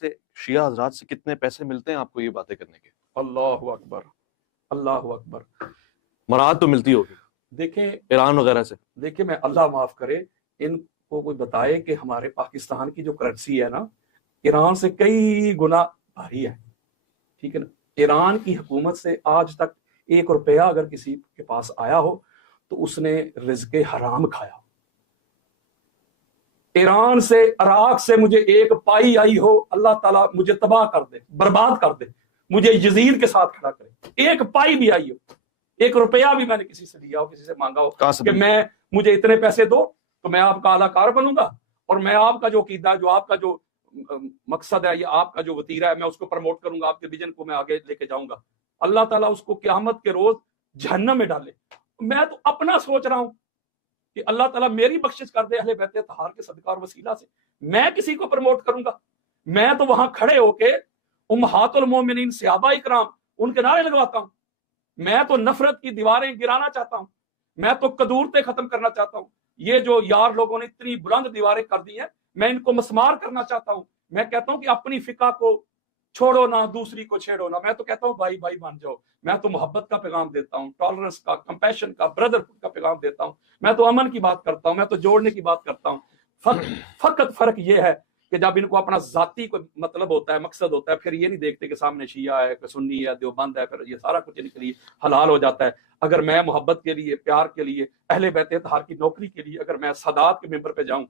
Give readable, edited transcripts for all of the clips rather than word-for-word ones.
سے شیعہ حضرات سے کتنے پیسے ملتے ہیں آپ کو یہ باتیں کرنے کے؟ اللہ اکبر، اللہ اکبر. مراد تو ملتی ہوگی دیکھیں ایران وغیرہ سے. دیکھیں میں اللہ معاف کرے ان کو کوئی بتائے کہ ہمارے پاکستان کی جو کرنسی ہے نا ایران سے کئی گنا بھاری ہے. ٹھیک ہے نا. ایران کی حکومت سے آج تک 1 روپیہ اگر کسی کے پاس آیا ہو تو اس نے رزق حرام کھایا. ایران سے عراق سے مجھے 1 پائی آئی ہو، اللہ تعالیٰ مجھے تباہ کر دے، برباد کر دے، مجھے یزید کے ساتھ کھڑا کرے. 1 پائی بھی آئی ہو، 1 روپیہ بھی میں نے کسی سے لیا ہو، کسی سے مانگا ہو کہ مجھے اتنے پیسے دو تو میں آپ کا اعلیٰ کار بنوں گا اور میں آپ کا جو عقیدہ، جو آپ کا جو مقصد ہے یا آپ کا جو وتیرہ ہے میں اس کو پروموٹ کروں گا، آپ کے ویژن کو میں آگے لے کے جاؤں گا. اللہ تعالیٰ اس کو قیامت کے روز جہنم میں ڈالے. میں تو اپنا سوچ رہا ہوں کہ اللہ تعالیٰ میری بخشش کر دے اہل بیت طہار کے صدقہ اور وسیلہ سے. میں کسی کو پروموٹ کروں گا؟ میں تو وہاں کھڑے ہو کے امہات المومنین صحابہ اکرام ان کے نعرے لگواتا ہوں. میں تو نفرت کی دیواریں گرانا چاہتا ہوں. میں تو قدورتیں ختم کرنا چاہتا ہوں. یہ جو یار لوگوں نے اتنی بلند دیواریں کر دی ہیں میں ان کو مسمار کرنا چاہتا ہوں. میں کہتا ہوں کہ اپنی فقہ کو چھوڑو نہ، دوسری کو چھیڑو نہ. میں تو کہتا ہوں بھائی بھائی بن جاؤ. میں تو محبت کا پیغام دیتا ہوں، ٹالرنس کا، کمپیشن کا، بردرہڈ کا پیغام دیتا ہوں. میں تو امن کی بات کرتا ہوں، میں تو جوڑنے کی بات کرتا ہوں. فقط فرق یہ ہے کہ جب ان کو اپنا ذاتی کوئی مطلب ہوتا ہے، مقصد ہوتا ہے، پھر یہ نہیں دیکھتے کہ سامنے شیعہ ہے، کہ سنی ہے، دیوبند ہے، پھر یہ سارا کچھ ان کے لیے حلال ہو جاتا ہے. اگر میں محبت کے لیے، پیار کے لیے، اہل بیت طہار کی نوکری کے لیے اگر میں سادات کے ممبر پہ جاؤں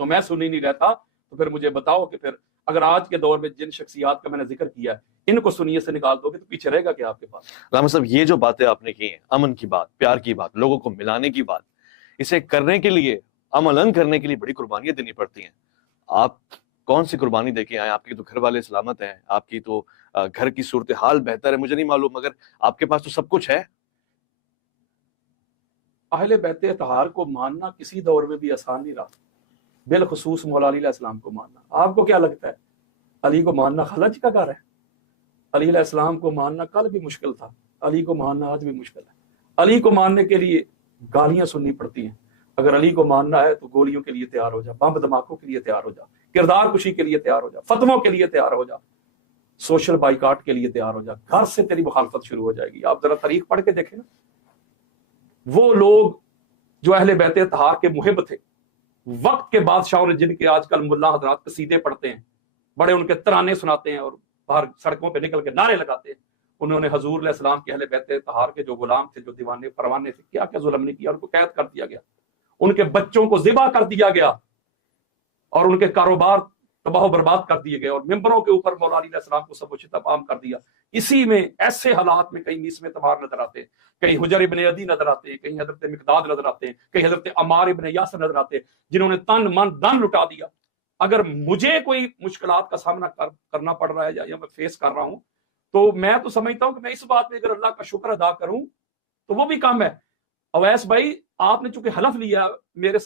تو میں سنی نہیں رہتا. تو پھر مجھے بتاؤ کہ پھر اگر آج کے دور میں جن شخصیات کا میں نے ذکر کیا ہے ان کو سنیے سے نکال دو گے تو پیچھے رہے گا کیا آپ کے پاس؟ علامہ صاحب یہ جو باتیں آپ نے کی ہیں، امن کی بات، پیار کی بات، لوگوں کو ملانے کی بات، اسے کرنے کے لیے، عملاً کرنے کے لیے بڑی قربانیاں دینی پڑتی ہیں. آپ کون سی قربانی دے کے آئے؟ آپ کی تو گھر والے سلامت ہیں، آپ کی تو گھر کی صورتحال بہتر ہے، مجھے نہیں معلوم، مگر آپ کے پاس تو سب کچھ ہے. اہل بیت طہار کو ماننا کسی دور میں بھی آسان نہیں رہا، بالخصوص مولا علی علیہ السلام کو ماننا. آپ کو کیا لگتا ہے علی کو ماننا خلج کا گھر ہے؟ علی علیہ السلام کو ماننا کل بھی مشکل تھا، علی کو ماننا آج بھی مشکل ہے. علی کو ماننے کے لیے گالیاں سننی پڑتی ہیں. اگر علی کو ماننا ہے تو گولیوں کے لیے تیار ہو جا، بم دھماکوں کے لیے تیار ہو جا، کردار کشی کے لیے تیار ہو جا، فتووں کے لیے تیار ہو جا، سوشل بائیکاٹ کے لیے تیار ہو جا. گھر سے تیری مخالفت شروع ہو جائے گی. آپ ذرا تاریخ پڑھ کے دیکھیں نا، وہ لوگ جو اہل بیت طہار کے محب تھے، وقت کے بادشاہوں نے، جن کے آج کل ملا حضرات قصیدے پڑھتے ہیں، بڑے ان کے ترانے سناتے ہیں اور باہر سڑکوں پہ نکل کے نعرے لگاتے ہیں، انہوں نے حضور علیہ السلام کے اہل بیت طہار کے جو غلام تھے، جو دیوانے پروانے تھے، کیا کیا ظلم نہیں کیا. ان کو قید کر دیا گیا، ان کے بچوں کو ذبح کر دیا گیا اور ان کے کاروبار تباہ و برباد کر دیے گئے اور ممبروں کے اوپر مولا علی علیہ السلام کو سب و شتاب عام کر دیا. اسی میں ایسے حالات میں کہیں میثم تمار نظر آتے ہیں، کہیں حجر ابن عدی نظر آتے ہیں، کہیں حضرت مقداد نظر آتے ہیں، کہیں حضرت عمار ابن یاسر نظر آتے ہیں، جنہوں نے تن من دن لٹا دیا. اگر مجھے کوئی مشکلات کا سامنا کرنا پڑ رہا ہے یا میں فیس کر رہا ہوں تو میں تو سمجھتا ہوں کہ میں اس بات میں اگر اللہ کا شکر ادا کروں تو وہ بھی کم ہے. اویس بھائی آپ نے چونکہ حلف لیا میرے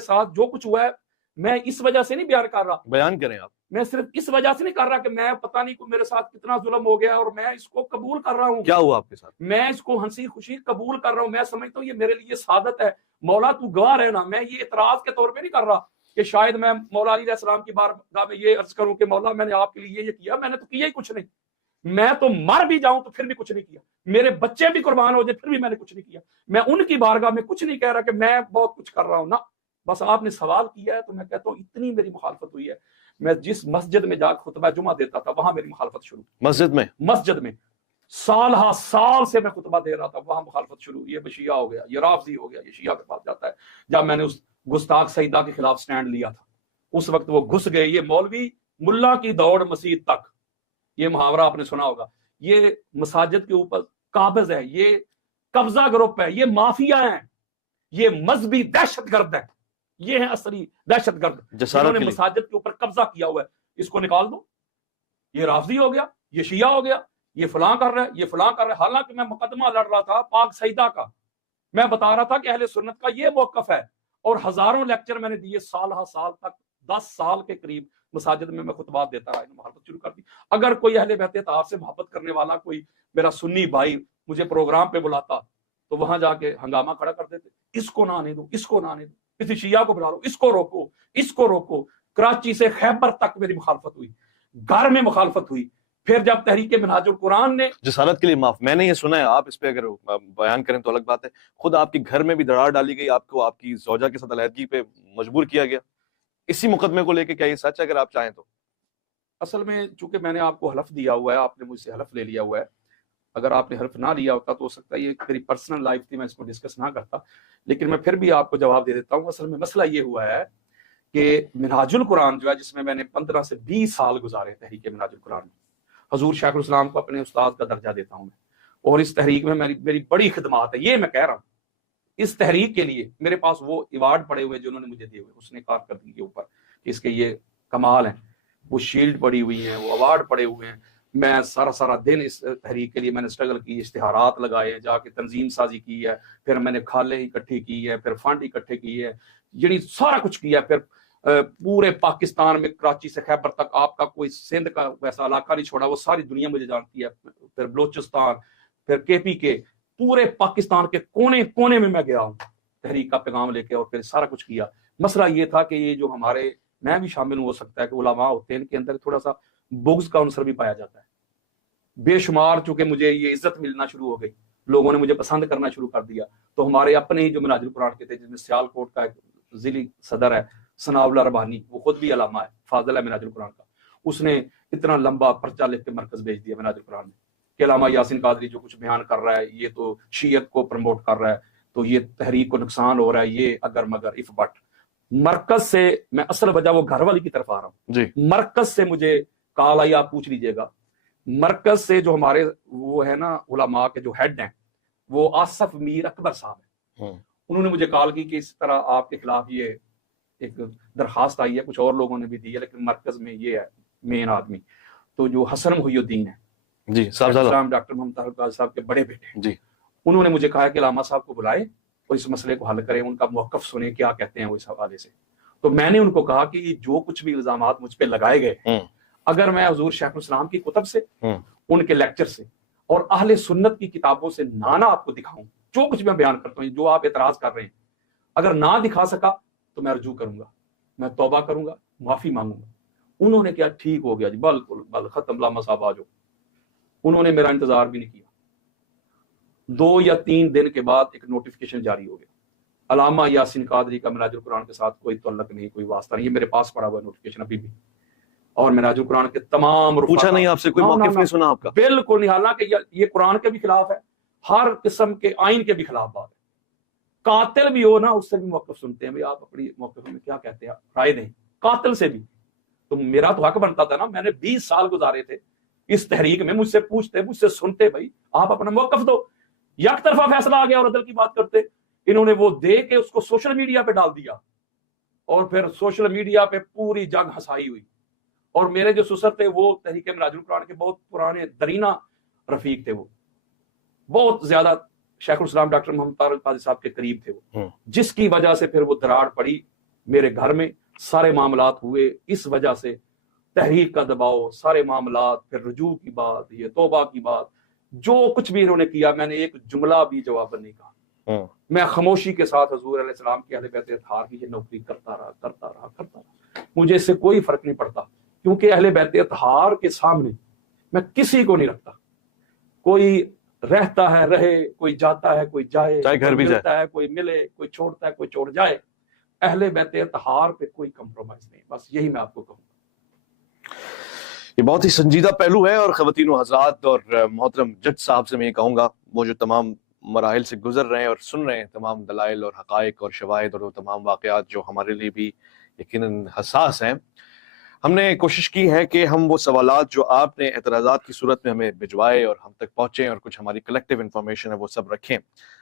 ساتھ جو کچھ ہوا ہے میں اس وجہ سے نہیں بیان کر رہا. بیان کریں آپ. میں صرف اس وجہ سے نہیں کر رہا کہ میں پتہ نہیں کہ میرے ساتھ کتنا ظلم ہو گیا اور میں اس کو قبول کر رہا ہوں. کیا ہوا آپ کے ساتھ؟ میں اس کو ہنسی خوشی قبول کر رہا ہوں. میں سمجھتا ہوں یہ میرے لیے سعادت ہے. مولا تو گواہ رہنا. میں یہ اعتراض کے طور پہ نہیں کر رہا کہ شاید میں مولا علی علیہ السلام کی بارگاہ میں یہ عرض کروں کہ مولا میں نے آپ کے لیے یہ کیا. میں نے تو کیا ہی کچھ نہیں. میں تو مر بھی جاؤں تو پھر بھی کچھ نہیں کیا. میرے بچے بھی قربان ہو جائے پھر بھی میں نے کچھ نہیں کیا. میں ان کی بارگاہ میں کچھ نہیں کہہ رہا کہ میں بہت کچھ کر رہا ہوں. نہ، بس آپ نے سوال کیا ہے تو میں کہتا ہوں اتنی میری مخالفت ہوئی ہے. میں جس مسجد میں جا خطبہ جمعہ دیتا تھا وہاں میری مخالفت شروع. مسجد میں سال ہا سال سے میں خطبہ دے رہا تھا، وہاں مخالفت شروع. یہ شیعہ ہو گیا، یہ رافضی ہو گیا، یہ شیعہ کے پاس جاتا ہے. جب میں نے اس گستاخ سیدہ کے خلاف سٹینڈ لیا تھا اس وقت وہ گھس گئے. یہ مولوی ملا کی دوڑ مسجد تک، یہ محاورہ آپ نے سنا ہوگا. یہ مساجد کے اوپر قابض ہے، یہ قبضہ گروپ ہے، یہ مافیا ہیں، یہ مذہبی دہشت گرد ہے. یہ ہیں اصلی دہشت گرد جنہوں نے مساجد کے اوپر قبضہ کیا ہوا ہے. اس کو نکال دو. یہ رافضی ہو گیا، یہ شیعہ ہو گیا، یہ فلاں کر رہا ہے، یہ فلاں کر رہا ہے. حالانکہ میں مقدمہ لڑ رہا تھا پاک سیدہ کا. میں بتا رہا تھا کہ اہل سنت کا یہ موقف ہے اور ہزاروں لیکچر میں نے دیے سال ہا سال تک. 10 سال کے قریب مساجد میں خطبات دیتا رہا. محبت شروع کر دی. اگر کوئی اہل بیت طہار سے محبت کرنے والا کوئی میرا سنی بھائی مجھے پروگرام پہ بلاتا تو وہاں جا کے ہنگامہ کھڑا کر دیتے. اس کو نہ آنے دو، اس کو نہ آنے دو، کسی شیعہ کو بلا لو، اس کو روکو، اس کو روکو. کراچی سے خیبر تک میری مخالفت ہوئی. گھر میں مخالفت ہوئی. پھر جب تحریک منہاج القرآن نے جسارت کے لیے معاف، میں نے یہ سنا ہے، آپ اس پہ اگر بیان کریں تو الگ بات ہے، خود آپ کے گھر میں بھی دراڑ ڈالی گئی، آپ کو آپ کی زوجہ کے ساتھ علیحدگی پہ مجبور کیا گیا اسی مقدمے کو لے کے، کیا یہ سچ ہے اگر آپ چاہیں تو؟ اصل میں چونکہ میں نے آپ کو حلف دیا ہوا ہے، آپ نے مجھ سے حلف لے لیا ہوا ہے، اگر آپ نے حلف نہ لیا ہوتا تو ہو سکتا ہے یہ میری پرسنل لائف تھی، میں اس کو ڈسکس نہ کرتا، لیکن میں پھر بھی آپ کو جواب دے دیتا ہوں. اصل میں مسئلہ یہ ہوا ہے کہ منہاج القرآن جو ہے، جس میں نے 15 سے 20 سال گزارے تحریک منہاج القرآن میں، حضور شیخ الاسلام کو اپنے استاد کا درجہ دیتا ہوں میں، اور اس تحریک میں میری بڑی خدمات ہے. یہ میں کہہ رہا ہوں، اس تحریک کے لیے میرے پاس وہ ایوارڈ پڑے ہوئے جو انہوں نے مجھے دیے ہوئے، اس نے کارکردگی کے اوپر کہ اس کے یہ کمال ہیں، وہ شیلڈ پڑی ہوئی ہیں، وہ ایوارڈ پڑے ہوئے ہیں. میں سارا دن اس تحریک کے لیے میں نے اسٹرگل کی، اشتہارات لگائے، جا کے تنظیم سازی کی ہے، پھر میں نے کھالیں اکٹھی کی ہے، پھر فنڈ اکٹھے کی ہے، یعنی سارا کچھ کیا. پھر پورے پاکستان میں کراچی سے خیبر تک آپ کا کوئی سندھ کا ویسا علاقہ نہیں چھوڑا، وہ ساری دنیا مجھے جانتی ہے. پھر بلوچستان، پھر کے پی کے، پورے پاکستان کے کونے کونے میں گیا ہوں تحریک کا پیغام لے کے، اور پھر سارا کچھ کیا. مسئلہ یہ تھا کہ یہ جو ہمارے، میں بھی شامل ہو سکتا ہے کہ علماء ہوتے ہیں، ان کے اندر تھوڑا سا بغض کا عنصر بھی پایا جاتا ہے. بے شمار چونکہ مجھے یہ عزت ملنا شروع ہو گئی، لوگوں نے مجھے پسند کرنا شروع کر دیا، تو ہمارے اپنے ہی جو منہاج القرآن کے تھے، جس میں سیال کوٹ کا ایک ضلعی صدر ہے ثناء اللہ ربانی، وہ خود بھی علامہ ہے، فاضل ہے منہاج القرآن کا، اس نے اتنا لمبا پرچہ لکھ کے مرکز بھیج دیا منہاج القرآن میں کہ علامہ یاسین قادری جو کچھ بیان کر رہا ہے یہ تو شیعت کو پروموٹ کر رہا ہے، تو یہ تحریک کو نقصان ہو رہا ہے، یہ اگر مگر اف بٹ. مرکز سے میں اصل وجہ وہ گھر والی کی طرف آ رہا ہوں جی. مرکز سے مجھے کال آئی، آپ پوچھ لیجئے گا، مرکز سے جو ہمارے وہ ہے نا علماء کے جو ہیڈ ہیں، وہ آصف میر اکبر صاحب ہیں، انہوں نے مجھے کال کی کہ اس طرح آپ کے خلاف یہ ایک درخواست آئی ہے، کچھ اور لوگوں نے بھی دی ہے، لیکن مرکز میں یہ ہے مین آدمی، تو جو حسن محی الدین ہے، جی صاحب، ڈاکٹر محمد طارق غازی صاحب کے بڑے بیٹے، جی، انہوں نے مجھے کہا کہ علامہ صاحب کو بلائے اور اس مسئلے کو حل کریں، ان کا موقف سنیں کیا کہتے ہیں وہ اس حوالے سے. تو میں نے ان کو کہا کہ یہ جو کچھ بھی الزامات مجھ پہ لگائے گئے، اگر میں حضور شیخ الاسلام کی کتب سے، ان کے لیکچر سے اور اہل سنت کی کتابوں سے نانا آپ کو دکھاؤں، جو کچھ میں بیان کرتا ہوں، جو آپ اعتراض کر رہے ہیں، اگر نہ دکھا سکا تو میں رجوع کروں گا، میں توبہ کروں گا، معافی مانگوں گا. انہوں نے کیا ٹھیک ہو گیا جی، بل ختم، علامہ صاحب آ جاؤ. انہوں نے میرا انتظار بھی نہیں کیا، 2 یا 3 دن کے بعد ایک نوٹیفیکیشن جاری ہو گیا، علامہ یاسین قادری کا منہاج القرآن کے ساتھ کوئی تعلق نہیں، کوئی واسطہ نہیں. یہ میرے پاس پڑا ہوا نوٹیفیکیشن ابھی بھی، اور منہاج القرآن کے تمام پوچھا نہیں آپ سے، کوئی موقف نہیں سنا آپ کا؟ بالکل نہیں، حالانکہ یہ قرآن کے بھی خلاف ہے، ہر قسم کے آئین کے بھی خلاف بات ہے. قاتل بھی ہو نا، اس سے بھی موقف سنتے ہیں، بھائی آپ اپنی موقف میں کیا کہتے ہیں، رائے دیں. قاتل سے بھی تو میرا تو حق بنتا تھا نا، میں نے 20 سال گزارے تھے اس تحریک میں، مجھ سے پوچھتے، مجھ سے سنتے، بھائی آپ اپنا موقف دو. یک طرفہ فیصلہ آ گیا اور عدل کی بات کرتے. انہوں نے وہ دے کے اس کو سوشل میڈیا پہ ڈال دیا، اور پھر سوشل میڈیا پہ پوری جنگ ہنسائی ہوئی. اور میرے جو سسر تھے وہ تحریک منہاج القرآن کے بہت پرانے درینہ رفیق تھے، وہ بہت زیادہ شیخ الاسلام ڈاکٹر محمد طارق غازی صاحب کے قریب تھے وہ، جس کی وجہ سے پھر وہ دراڑ پڑی میرے گھر میں، سارے معاملات ہوئے اس وجہ سے، تحریک کا دباؤ، سارے معاملات، پھر رجوع کی بات، یہ توبہ کی بات، جو کچھ بھی انہوں نے کیا، میں نے ایک جملہ بھی جواب نہیں کہا. میں خاموشی کے ساتھ حضور علیہ السلام کی اہل بیت اطہار کی یہ نوکری کرتا رہا. مجھے اس سے کوئی فرق نہیں پڑتا، کیونکہ اہل بیت اطہار کے سامنے میں کسی کو نہیں رکھتا. کوئی رہتا ہے رہے، کوئی جاتا ہے کوئی جائے، چاہے گھر بھی ملتا ہے کوئی ملے، کوئی چھوڑتا ہے کوئی چھوڑ جائے. اہل بیت اطہار پہ کوئی کمپرومائز نہیں، بس یہی میں آپ کو کہوں. یہ بہت ہی سنجیدہ پہلو ہے، اور خواتین و حضرات اور محترم جج صاحب سے میں یہ کہوں گا، وہ جو تمام مراحل سے گزر رہے ہیں اور سن رہے ہیں تمام دلائل اور حقائق اور شواہد اور وہ تمام واقعات جو ہمارے لیے بھی یقیناً حساس ہیں، ہم نے کوشش کی ہے کہ ہم وہ سوالات جو آپ نے اعتراضات کی صورت میں ہمیں بھجوائے اور ہم تک پہنچے اور کچھ ہماری کلیکٹیو انفارمیشن ہے وہ سب رکھیں.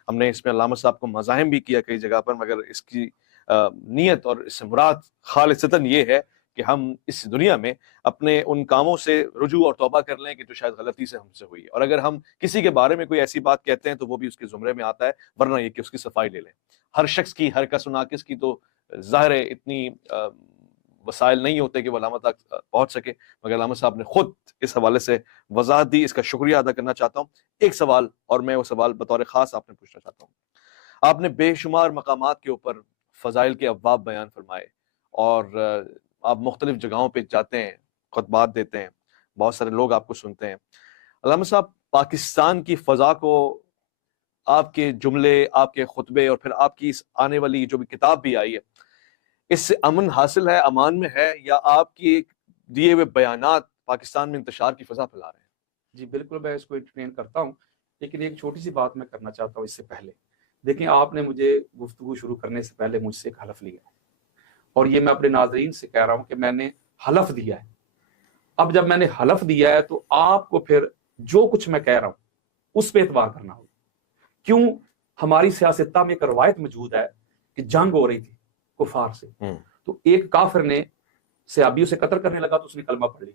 ہم نے اس میں علامہ صاحب کو مزاحم بھی کیا کئی جگہ پر، مگر اس کی نیت اور اس سے مراد خالصتاً یہ ہے کہ ہم اس دنیا میں اپنے ان کاموں سے رجوع اور توبہ کر لیں کہ جو شاید غلطی سے ہم سے ہوئی ہے، اور اگر ہم کسی کے بارے میں کوئی ایسی بات کہتے ہیں تو وہ بھی اس کے زمرے میں آتا ہے، ورنہ یہ کہ اس کی صفائی لے لیں. ہر شخص کی، ہر کس و ناقص کی تو ظاہر ہے اتنی وسائل نہیں ہوتے کہ وہ علامہ تک پہنچ سکے، مگر علامہ صاحب نے خود اس حوالے سے وضاحت دی، اس کا شکریہ ادا کرنا چاہتا ہوں. ایک سوال، اور میں وہ سوال بطور خاص آپ نے پوچھنا چاہتا ہوں. آپ نے بے شمار مقامات کے اوپر فضائل کے ابواب بیان فرمائے، اور آپ مختلف جگہوں پہ جاتے ہیں خطبات دیتے ہیں, بہت سارے لوگ آپ کو سنتے ہیں. علامہ صاحب, پاکستان کی فضا کو آپ کے جملے, آپ کے خطبے اور پھر آپ کی اس آنے والی جو بھی کتاب بھی آئی ہے, اس سے امن حاصل ہے, امان میں ہے, یا آپ کی دیے ہوئے بیانات پاکستان میں انتشار کی فضا پھیلا رہے ہیں؟ جی بالکل, میں اس کو انٹرٹین کرتا ہوں, لیکن ایک چھوٹی سی بات میں کرنا چاہتا ہوں اس سے پہلے. دیکھیں, آپ نے مجھے گفتگو شروع کرنے سے پہلے مجھ سے ایک حلف لیا ہے, اور یہ میں اپنے ناظرین سے کہہ رہا ہوں کہ میں نے حلف دیا ہے. اب جب میں نے حلف دیا ہے تو آپ کو پھر جو کچھ میں کہہ رہا ہوں اس پہ اعتبار کرنا ہوگا. کیوں؟ ہماری سیاستہ میں ایک روایت موجود ہے کہ جنگ ہو رہی تھی کفار سے, تو ایک کافر نے صحابیوں سے قتل کرنے لگا تو اس نے کلمہ پڑھ لیا.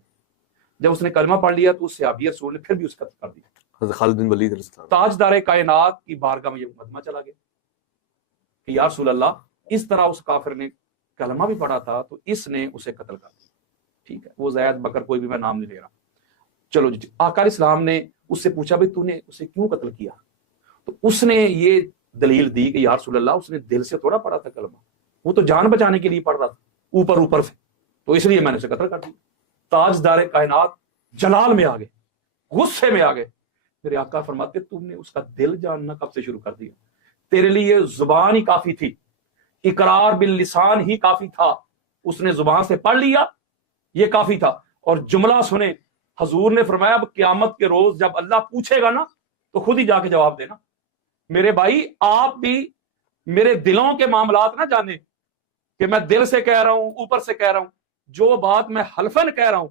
جب اس نے کلمہ پڑھ لیا تو صحابی رسول نے پھر بھی اس کا قتل کر دیا. حضرت خالد بن ولید رضی اللہ عنہ, تاجدار کائنات کی بارگاہ میں یہ مقدمہ چلا گیا کہ یا رسول اللہ, اس طرح اس کافر نے کلمہ بھی پڑھا تھا تو اس نے اسے قتل کر دیا. ٹھیک ہے, وہ زید بکر کوئی بھی میں نام نہیں لے رہا. چلو جی, آقا علیہ السلام نے اس سے پوچھا بھائی تو نے اسے کیوں قتل کیا؟ تو اس نے یہ دلیل دی کہ یا رسول اللہ, اس نے دل سے تھوڑا پڑھا تھا کلمہ, وہ تو جان بچانے کے لیے پڑھ رہا تھا اوپر سے, تو اس لیے میں نے اسے قتل کر دیا. تاجدار کائنات جلال میں آ گئے, غصے میں آ گئے. میرے آقا فرماتے تم نے اس کا دل جاننا کب سے شروع کر دیا؟ تیرے لیے زبان ہی کافی تھی, اقرار باللسان ہی کافی تھا, اس نے زبان سے پڑھ لیا, یہ کافی تھا. اور جملہ سنیں, حضور نے فرمایا اب قیامت کے روز جب اللہ پوچھے گا نا تو خود ہی جا کے جواب دینا. میرے بھائی, آپ بھی میرے دلوں کے معاملات نہ جانیں کہ میں دل سے کہہ رہا ہوں, اوپر سے کہہ رہا ہوں. جو بات میں حلفاً کہہ رہا ہوں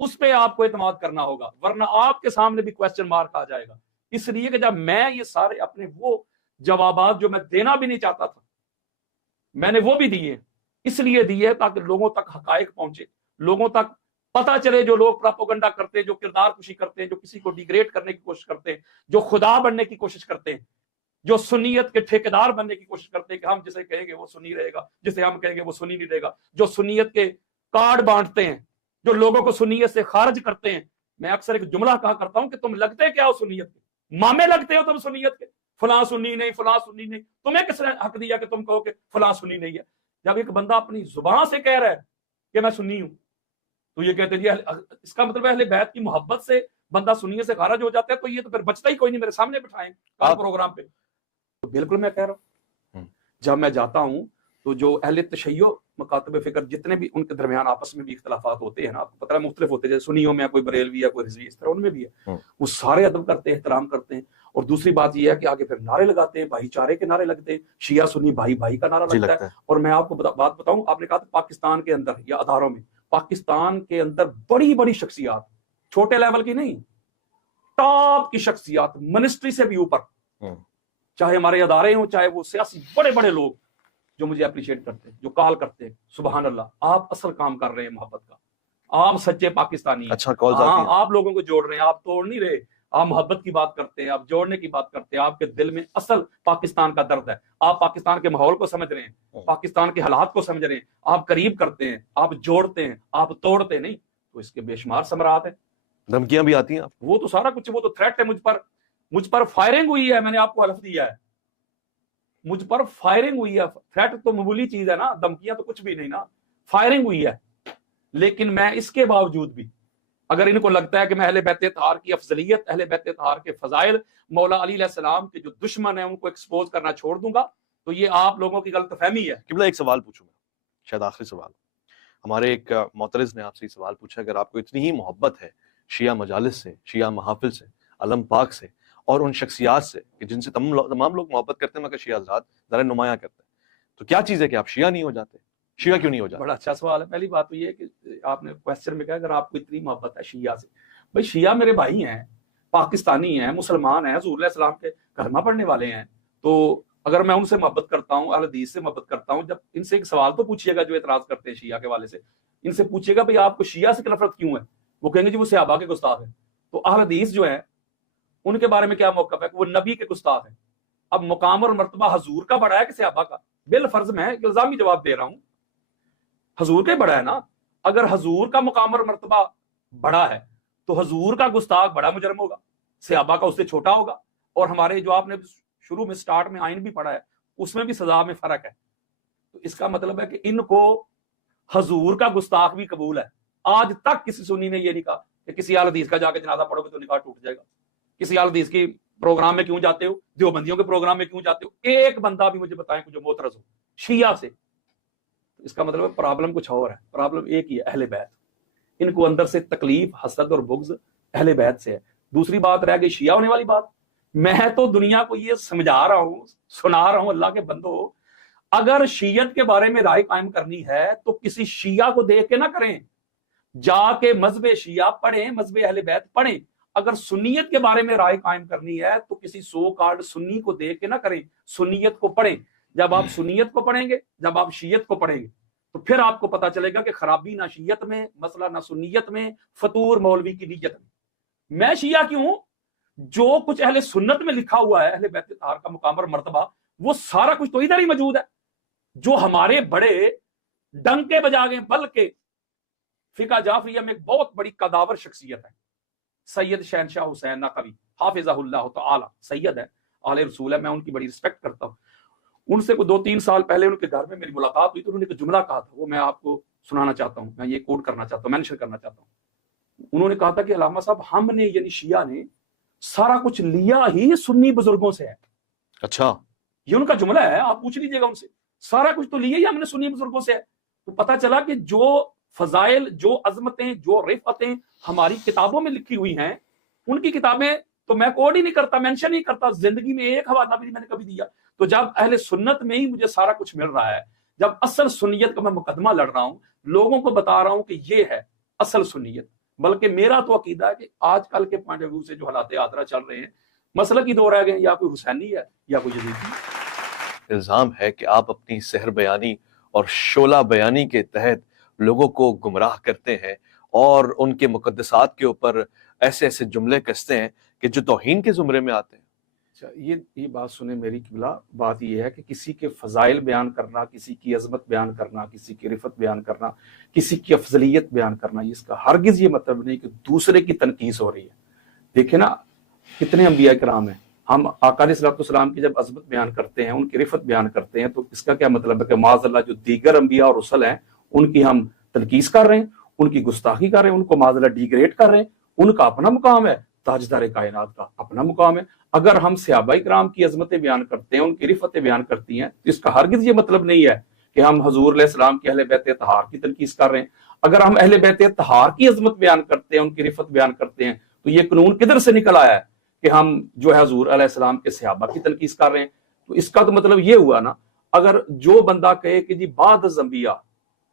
اس پہ آپ کو اعتماد کرنا ہوگا, ورنہ آپ کے سامنے بھی کوسچن مارک آ جائے گا. اس لیے کہ جب میں یہ سارے اپنے وہ جوابات جو میں دینا بھی نہیں چاہتا تھا میں نے وہ بھی دیے, اس لیے دیے تاکہ لوگوں تک حقائق پہنچے, لوگوں تک پتا چلے. جو لوگ پراپوگنڈا کرتے ہیں, جو کردار کشی کرتے ہیں, جو کسی کو ڈیگریڈ کرنے کی کوشش کرتے ہیں, جو خدا بننے کی کوشش کرتے ہیں, جو سنیت کے ٹھیکیدار بننے کی کوشش کرتے ہیں کہ ہم جسے کہیں گے وہ سنی رہے گا, جسے ہم کہیں گے وہ سنی نہیں رہے گا, جو سنیت کے کارڈ بانٹتے ہیں, جو لوگوں کو سنیت سے خارج کرتے ہیں. میں اکثر ایک جملہ کہا کرتا ہوں کہ تم لگتے کیا ہو سنیت کے, مامے لگتے ہو تم سنیت کے, فلاں سنی نہیں, فلاں سنی نہیں. تمہیں کس نے حق دیا کہ تم کہو کہ فلاں سنی نہیں ہے؟ جب ایک بندہ اپنی زبان سے کہہ رہا ہے کہ میں سنی ہوں تو یہ کہتے ہیں اس کا مطلب اہل بیت کی محبت سے بندہ سنیت سے خارج ہو جاتا ہے, تو یہ تو پھر بچتا ہی کوئی نہیں, میرے سامنے بٹھائیں پروگرام پہ. تو بالکل میں کہہ رہا ہوں, جب میں جاتا ہوں تو جو اہل تشیع مکاتب فکر جتنے بھی ان کے درمیان آپس میں بھی اختلافات ہوتے ہیں نا, آپ کو پتہ ہے مختلف ہوتے ہیں, جیسے سنیوں میں کوئی بریلوی ہے, کوئی رضوی, اس طرح ان میں بھی ہے, وہ سارے ادب کرتے ہیں, احترام کرتے ہیں. اور دوسری بات یہ ہے کہ آگے پھر نعرے لگاتے ہیں, بھائی چارے کے نعرے لگتے ہیں, شیعہ سنی بھائی بھائی کا نعرہ لگتا ہے. اور میں آپ کو بات بتاؤں, آپ نے کہا تھا پاکستان کے اندر یا اداروں میں, پاکستان کے اندر بڑی بڑی شخصیات, چھوٹے لیول کی نہیں, ٹاپ کی شخصیات, منسٹری سے بھی اوپر, چاہے ہمارے ادارے ہوں, چاہے وہ سیاسی بڑے بڑے لوگ جو مجھے اپریشیٹ کرتے ہیں, جو کال کرتے ہیں, سبحان اللہ, آپ اصل کام کر رہے ہیں محبت کا, آپ سچے پاکستانی ہیں. اچھا, آپ لوگوں کو جوڑ رہے ہیں, آپ توڑ نہیں رہے. آپ محبت کی بات کرتے ہیں, آپ جوڑنے کی بات کرتے ہیں, آپ کے دل میں اصل پاکستان کا درد ہے, آپ پاکستان کے ماحول کو سمجھ رہے ہیں, پاکستان کے حالات کو سمجھ رہے ہیں, آپ قریب کرتے ہیں, آپ جوڑتے ہیں, آپ توڑتے نہیں. تو اس کے بے شمار ثمرات ہیں. دھمکیاں بھی آتی ہیں, وہ تو سارا کچھ, وہ تو تھریٹ ہے. مجھ پر فائرنگ ہوئی ہے, میں نے آپ کو حلف دیا ہے, مجھ پر فائرنگ ہوئی ہے. تھریٹ تو معمولی چیز ہے نا, دھمکیاں تو کچھ بھی نہیں نا, فائرنگ ہوئی ہے. لیکن میں اس کے باوجود بھی, اگر ان کو لگتا ہے کہ میں اہل بیت اطہار کی افضلیت, اہل بیت اطہار کے فضائل, مولا علی علیہ السلام کے جو دشمن ہیں ان کو ایکسپوز کرنا چھوڑ دوں گا, تو یہ آپ لوگوں کی غلط فہمی ہے. قبلہ ایک سوال پوچھوں گا, شاید آخری سوال. ہمارے ایک معترض نے آپ سے سوال پوچھا, اگر آپ کو اتنی ہی محبت ہے شیعہ مجالس سے, شیعہ محافل سے, علم پاک سے اور ان شخصیات سے کہ جن سے تمام لوگ محبت کرتے ہیں مگر شیعہ حضرات ذرا نمایاں کرتے ہیں, تو کیا چیز ہے کہ آپ شیعہ نہیں ہو جاتے؟ شیعہ کیوں نہیں ہو جاتے؟ بڑا اچھا سوال ہے. پہلی بات تو یہ ہے کہ آپ نے کوسچن میں کہا اگر آپ کو اتنی محبت ہے شیعہ سے, بھائی شیعہ میرے بھائی ہیں, پاکستانی ہیں, مسلمان ہیں, حضور علیہ السلام کے کلمہ پڑھنے والے ہیں. تو اگر میں ان سے محبت کرتا ہوں, اہل حدیث سے محبت کرتا ہوں, جب ان سے ایک سوال تو پوچھیے گا جو اعتراض کرتے ہیں شیعہ کے والے سے, ان سے پوچھیے گا بھائی آپ کو شیعہ سے نفرت کیوں ہے؟ وہ کہیں گے جی وہ صحابہ کے گستاخ ہیں. تو اہل حدیث جو ہیں ان کے بارے میں کیا موقف ہے کہ وہ نبی کے گستاخ ہیں. اب مقام اور مرتبہ حضور کا بڑا ہے کہ صحابہ کا؟ بالفرض میں الزامی جواب دے رہا ہوں, حضور کا بڑا ہے نا. اگر حضور کا مقام اور مرتبہ بڑا ہے تو حضور کا گستاخ بڑا مجرم ہوگا, صحابہ کا اس سے چھوٹا ہوگا. اور ہمارے جو آپ نے شروع میں سٹارٹ میں آئین بھی پڑھا ہے اس میں بھی سزا میں فرق ہے. تو اس کا مطلب ہے کہ ان کو حضور کا گستاخ بھی قبول ہے, آج تک کسی سنی نے یہ نہیں کہا کہ کسی اہل حدیث کا جا کے جنازہ پڑھو گے تو نکاح ٹوٹ جائے گا، کسی اہل حدیث کی پروگرام میں کیوں جاتے ہو، دیوبندیوں کے پروگرام میں کیوں جاتے ہو، ایک بندہ بھی مجھے بتائیں جو معترض ہو شیعہ سے۔ اس کا مطلب ہے پرابلم کچھ اور ہے، پرابلم ایک ہی ہے، اہل بیت۔ ان کو اندر سے تکلیف، حسد اور بغض اہل بیت سے ہے۔ دوسری بات رہ گئی شیعہ ہونے والی بات، میں تو دنیا کو یہ سمجھا رہا ہوں، سنا رہا ہوں، اللہ کے بندو، اگر شیعت کے بارے میں رائے قائم کرنی ہے تو کسی شیعہ کو دیکھ کے نہ کریں، جا کے مذہب شیعہ پڑھیں، مذہب اہل بیت پڑھیں۔ اگر سنیت کے بارے میں رائے قائم کرنی ہے تو کسی سو کارڈ سنی کو دیکھ کے نہ کریں، سنیت کو پڑھیں۔ جب آپ سنیت کو پڑھیں گے، جب آپ شیعت کو پڑھیں گے تو پھر آپ کو پتا چلے گا کہ خرابی نہ شیعت میں، مسئلہ نہ سنیت میں، فطور مولوی کی نیت میں شیعہ کیوں ہوں؟ جو کچھ اہل سنت میں لکھا ہوا ہے اہل بیت اطہار کا مقام اور مرتبہ، وہ سارا کچھ تو ادھر ہی موجود ہے۔ جو ہمارے بڑے ڈنکے بجا گئے، بلکہ فقہ جعفریہ میں ایک بہت بڑی قداور شخصیت ہے سید شہنشاہ حسین نقوی حافظہ اللہ تعالی، سید ہے، آل رسول ہے، میں ان کی بڑی رسپیکٹ کرتا ہوں۔ ان سے کوئی 2-3 سال پہلے ان کے گھر میں میری ملاقات ہوئی تو انہوں نے ایک جملہ کہا تھا، وہ میں آپ کو سنانا چاہتا ہوں، میں یہ کوٹ کرنا چاہتا ہوں، مینشن کرنا چاہتا ہوں۔ انہوں نے کہا تھا کہ علامہ صاحب، ہم نے یعنی شیعہ نے سارا کچھ لیا ہی سنی بزرگوں سے ہے۔ اچھا، یہ ان کا جملہ ہے، آپ پوچھ لیجیے گا ان سے، سارا کچھ تو لیا ہی ہم نے سنی بزرگوں سے ہے۔ تو پتا چلا کہ جو فضائل، جو عظمتیں، جو رفعتیں ہماری کتابوں میں لکھی ہوئی ہیں، ان کی کتابیں تو میں کوڈ ہی نہیں کرتا، مینشن نہیں کرتا، زندگی میں ایک حوالہ بھی نہیں میں نے کبھی دیا۔ تو جب اہل سنت میں ہی مجھے سارا کچھ مل رہا ہے، جب اصل سنیت کا میں مقدمہ لڑ رہا ہوں، لوگوں کو بتا رہا ہوں کہ یہ ہے اصل سنیت، بلکہ میرا تو عقیدہ ہے کہ آج کل کے پوائنٹ آف ویو سے جو حالات حاضرہ چل رہے ہیں، مسلک ہی دو رہ گئے، یا کوئی حسینی ہے یا کوئی یزیدی۔ الزام ہے کہ آپ اپنی سحر بیانی اور شعلہ بیانی کے تحت لوگوں کو گمراہ کرتے ہیں اور ان کے مقدسات کے اوپر ایسے ایسے جملے کستے ہیں کہ جو توہین کے زمرے میں آتے ہیں۔ اچھا، یہ بات سنیں میری قبلہ، بات یہ ہے کہ کسی کے فضائل بیان کرنا، کسی کی عظمت بیان کرنا، کسی کی رفت بیان کرنا، کسی کی افضلیت بیان کرنا، اس کا ہرگز یہ مطلب نہیں کہ دوسرے کی تنقیص ہو رہی ہے۔ دیکھیں نا، کتنے انبیاء کرام ہیں، ہم آقا علیہ الصلوۃ والسلام کی جب عظمت بیان کرتے ہیں، ان کی رفت بیان کرتے ہیں، تو اس کا کیا مطلب ہے کہ معاذ اللہ جو دیگر انبیاء اور رسل ہیں ان کی ہم تنقیص کر رہے ہیں، ان کی گستاخی کر رہے ہیں، ان کو معاذ اللہ ڈیگریڈ کر رہے ہیں؟ ان کا اپنا مقام ہے، تاجدار کائنات کا اپنا مقام ہے۔ اگر ہم صحابہ کرام کی عظمتیں بیان کرتے ہیں، ان کی رفتیں بیان کرتی ہیں، تو اس کا ہرگز یہ مطلب نہیں ہے کہ ہم حضور علیہ السلام کی اہل بیت اطہار کی تنقیص کر رہے ہیں۔ اگر ہم اہل بیت اطہار کی عظمت بیان کرتے ہیں، ان کی رفت بیان کرتے ہیں، تو یہ قانون کدھر سے نکل آیا ہے کہ ہم جو ہے حضور علیہ السلام کے صحابہ کی تنقیص کر رہے ہیں؟ تو اس کا تو مطلب یہ ہوا نا، اگر جو بندہ کہے کہ جی بعد از انبیاء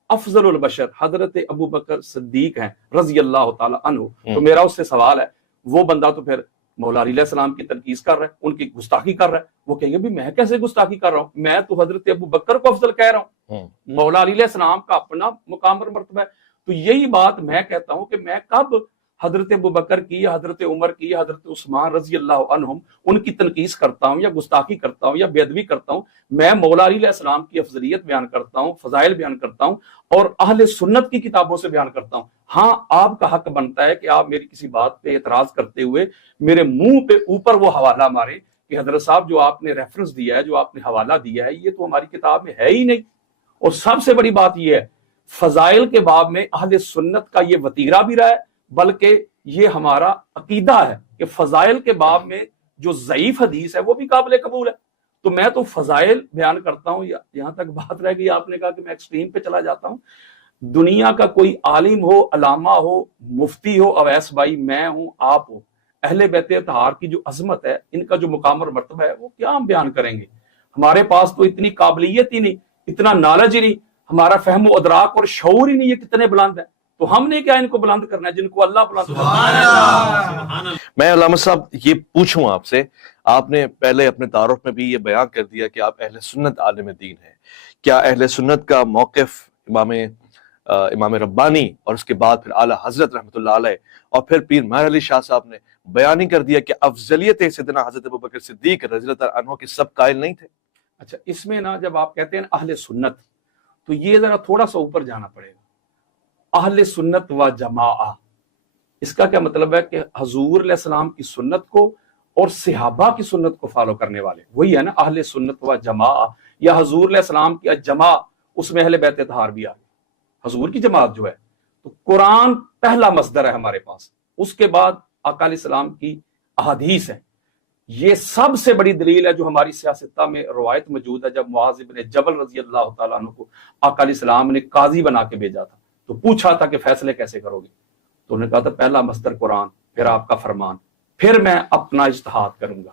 افضل البشر حضرت ابو بکر صدیق ہیں رضی اللہ تعالی عنہ، تو میرا اس سے سوال ہے، وہ بندہ تو پھر مولا علی علیہ السلام کی تنقیص کر رہا ہے، ان کی گستاخی کر رہا ہے۔ وہ کہیں گے بھی میں کیسے گستاخی کر رہا ہوں، میں تو حضرت ابو بکر کو افضل کہہ رہا ہوں، مولا علی علیہ السلام کا اپنا مقام اور مرتبہ ہے۔ تو یہی بات میں کہتا ہوں کہ میں کب حضرت ابو بکر کی یا حضرت عمر کی یا حضرت عثمان رضی اللہ عنہم ان کی تنقیص کرتا ہوں یا گستاخی کرتا ہوں یا بے ادبی کرتا ہوں؟ میں مولا علی علیہ السلام کی افضلیت بیان کرتا ہوں، فضائل بیان کرتا ہوں، اور اہل سنت کی کتابوں سے بیان کرتا ہوں۔ ہاں، آپ کا حق بنتا ہے کہ آپ میری کسی بات پہ اعتراض کرتے ہوئے میرے منہ پہ اوپر وہ حوالہ مارے کہ حضرت صاحب جو آپ نے ریفرنس دیا ہے، جو آپ نے حوالہ دیا ہے، یہ تو ہماری کتاب میں ہے ہی نہیں۔ اور سب سے بڑی بات یہ ہے، فضائل کے باب میں اہل سنت کا یہ وتیرہ بھی رہا ہے، بلکہ یہ ہمارا عقیدہ ہے کہ فضائل کے باب میں جو ضعیف حدیث ہے وہ بھی قابل قبول ہے۔ تو میں تو فضائل بیان کرتا ہوں۔ یہاں تک بات رہ گئی، آپ نے کہا کہ میں ایکسٹریم پہ چلا جاتا ہوں۔ دنیا کا کوئی عالم ہو، علامہ ہو، مفتی ہو، اویس بھائی، میں ہوں، آپ ہو، اہل بیت اطہار کی جو عظمت ہے، ان کا جو مقام اور مرتبہ ہے، وہ کیا ہم بیان کریں گے؟ ہمارے پاس تو اتنی قابلیت ہی نہیں، اتنا نالج ہی نہیں، ہمارا فہم و ادراک اور شعور ہی نہیں، یہ کتنے بلند ہیں۔ تو ہم نے کیا ان کو بلند کرنا ہے جن کو اللہ بلند کرنا ہے؟ میں علامہ صاحب یہ پوچھوں آپ سے، آپ نے پہلے اپنے تعارف میں بھی یہ بیان کر دیا کہ آپ اہل سنت عالم دین ہیں، کیا اہل سنت کا موقف امام ربانی اور اس کے بعد پھر اعلیٰ حضرت رحمۃ اللہ علیہ اور پھر پیر مہر علی شاہ صاحب نے بیان ہی کر دیا کہ افضلیت سیدنا حضرت ابوبکر صدیق رضی اللہ عنہ کے سب قائل نہیں تھے؟ اچھا، اس میں نا جب آپ کہتے ہیں اہل سنت، تو یہ ذرا تھوڑا سا اوپر جانا پڑے گا۔ اہل سنت و جماعہ، اس کا کیا مطلب ہے کہ حضور علیہ السلام کی سنت کو اور صحابہ کی سنت کو فالو کرنے والے، وہی ہے نا اہل سنت و جماعہ۔ یا حضور علیہ السلام کی جماع، اس میں اہل بیت اطہار بھی آ گئے، حضور کی جماعت جو ہے، تو قرآن پہلا مصدر ہے ہمارے پاس، اس کے بعد آقا علیہ السلام کی احادیث ہے. یہ سب سے بڑی دلیل ہے جو ہماری سیاستہ میں روایت موجود ہے. جب معاذ بن جبل رضی اللہ تعالیٰ عنہ کو آقا علیہ السلام نے قاضی بنا کے بھیجا تھا تو پوچھا تھا کہ فیصلے کیسے کرو گے، تو انہوں نے کہا تھا پہلا مصدر قرآن، پھر آپ کا فرمان، پھر میں اپنا اجتہاد کروں گا.